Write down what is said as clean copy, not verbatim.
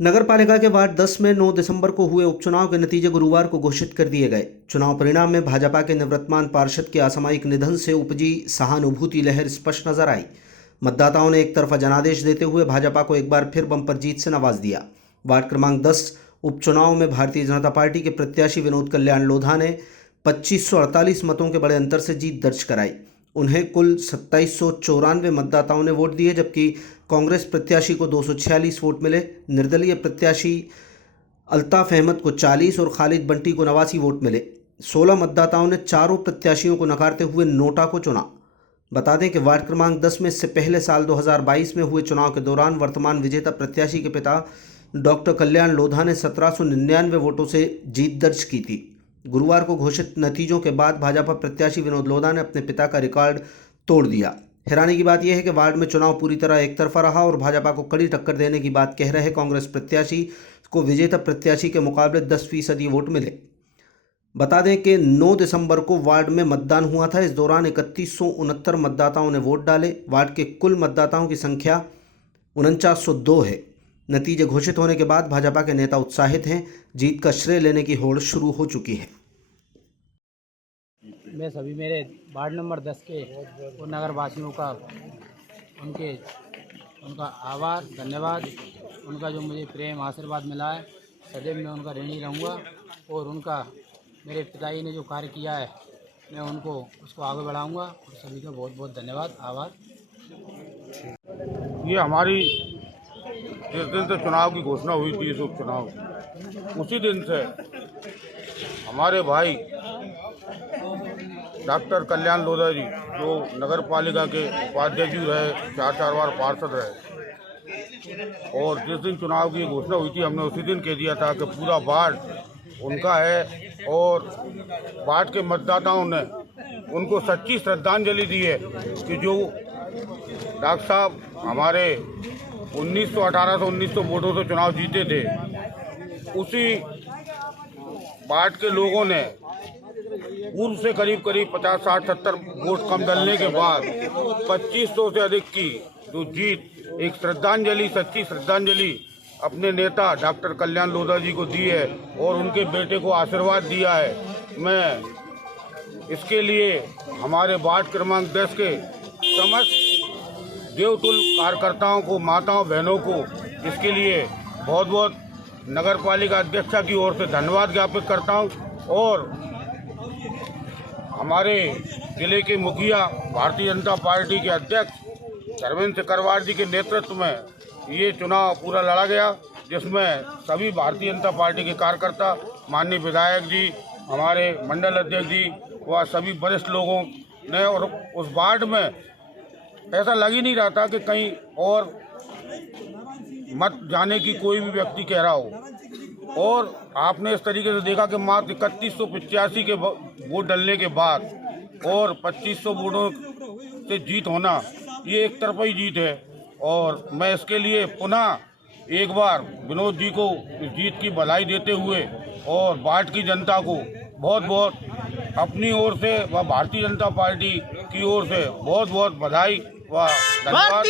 नगर पालिका के वार्ड 10 में 9 दिसंबर को हुए उपचुनाव के नतीजे गुरुवार को घोषित कर दिए गए। चुनाव परिणाम में भाजपा के निवर्तमान पार्षद के असामयिक निधन से उपजी सहानुभूति लहर स्पष्ट नजर आई। मतदाताओं ने एक तरफा जनादेश देते हुए भाजपा को एक बार फिर बम्पर जीत से नवाज दिया। वार्ड क्रमांक 10 उपचुनाव में भारतीय जनता पार्टी के प्रत्याशी विनोद कल्याण लोधा ने 2548 मतों के बड़े अंतर से जीत दर्ज कराई। उन्हें कुल 2794 मतदाताओं ने वोट दिए, जबकि कांग्रेस प्रत्याशी को 246 वोट मिले। निर्दलीय प्रत्याशी अल्ताफ अहमद को 40 और खालिद बंटी को 89 वोट मिले। 16 मतदाताओं ने चारों प्रत्याशियों को नकारते हुए नोटा को चुना। बता दें कि वार्ड क्रमांक 10 में इससे पहले साल 2022 में हुए चुनाव के दौरान वर्तमान विजेता प्रत्याशी के पिता डॉक्टर कल्याण लोधा ने 1799 वोटों से जीत दर्ज की थी। गुरुवार को घोषित नतीजों के बाद भाजपा प्रत्याशी विनोद लोधा ने अपने पिता का रिकॉर्ड तोड़ दिया। हैरानी की बात यह है कि वार्ड में चुनाव पूरी तरह एक तरफा रहा और भाजपा को कड़ी टक्कर देने की बात कह रहे कांग्रेस प्रत्याशी को विजेता प्रत्याशी के मुकाबले 10% वोट मिले। बता दें कि 9 दिसंबर को वार्ड में मतदान हुआ था। इस दौरान 3169 मतदाताओं ने वोट डाले। वार्ड के कुल मतदाताओं की संख्या 4902 है। नतीजे घोषित होने के बाद भाजपा के नेता उत्साहित हैं। जीत का श्रेय लेने की होड़ शुरू हो चुकी है। मैं सभी मेरे वार्ड नंबर 10 के और नगर वासियों का उनका आभार, धन्यवाद। उनका जो मुझे प्रेम आशीर्वाद मिला है, सदैव मैं उनका ऋणी रहूँगा। और उनका मेरे पिताजी ने जो कार्य किया है, मैं उसको आगे बढ़ाऊँगा। और सभी का बहुत बहुत धन्यवाद, आभार। ये हमारी जिस दिन से चुनाव की घोषणा हुई थी, इस उपचुनाव, उसी दिन से हमारे भाई डॉक्टर कल्याण लोधा जी, जो नगर पालिका के उपाध्यक्ष रहे, 4 बार पार्षद रहे, और जिस दिन चुनाव की घोषणा हुई थी, हमने उसी दिन कह दिया था कि पूरा वार्ड उनका है। और वार्ड के मतदाताओं ने उनको सच्ची श्रद्धांजलि दी है कि जो डॉक्टर साहब हमारे 1800 वोटों से चुनाव जीते थे, उसी वार्ड के लोगों ने पूर्व से करीब 50, 60, 70 वोट कम डलने के बाद 2500 से अधिक की जो जीत, एक श्रद्धांजलि, सच्ची श्रद्धांजलि अपने नेता डॉक्टर कल्याण लोधा जी को दी है और उनके बेटे को आशीर्वाद दिया है। मैं इसके लिए हमारे वार्ड क्रमांक 10 के समस्त देवतुल कार्यकर्ताओं को, माताओं बहनों को इसके लिए बहुत बहुत नगर पालिका अध्यक्षा की ओर से धन्यवाद ज्ञापित करता हूं। और हमारे जिले के मुखिया, भारतीय जनता पार्टी के अध्यक्ष धर्मेंद्र सिकरवार जी के नेतृत्व में ये चुनाव पूरा लड़ा गया, जिसमें सभी भारतीय जनता पार्टी के कार्यकर्ता, माननीय विधायक जी, हमारे मंडल अध्यक्ष जी व सभी वरिष्ठ लोगों ने, और उस वार्ड में ऐसा लग ही नहीं रहा था कि कहीं और मत जाने की कोई भी व्यक्ति कह रहा हो। और आपने इस तरीके से देखा कि मात्र 3185 के वोट डलने के बाद और 2500 वोटों से जीत होना, ये एक तरफा ही जीत है। और मैं इसके लिए पुनः एक बार विनोद जी को इस जीत की बधाई देते हुए और वार्ड की जनता को बहुत बहुत अपनी ओर से व भारतीय जनता पार्टी की ओर से बहुत बहुत बधाई व धन्यवाद।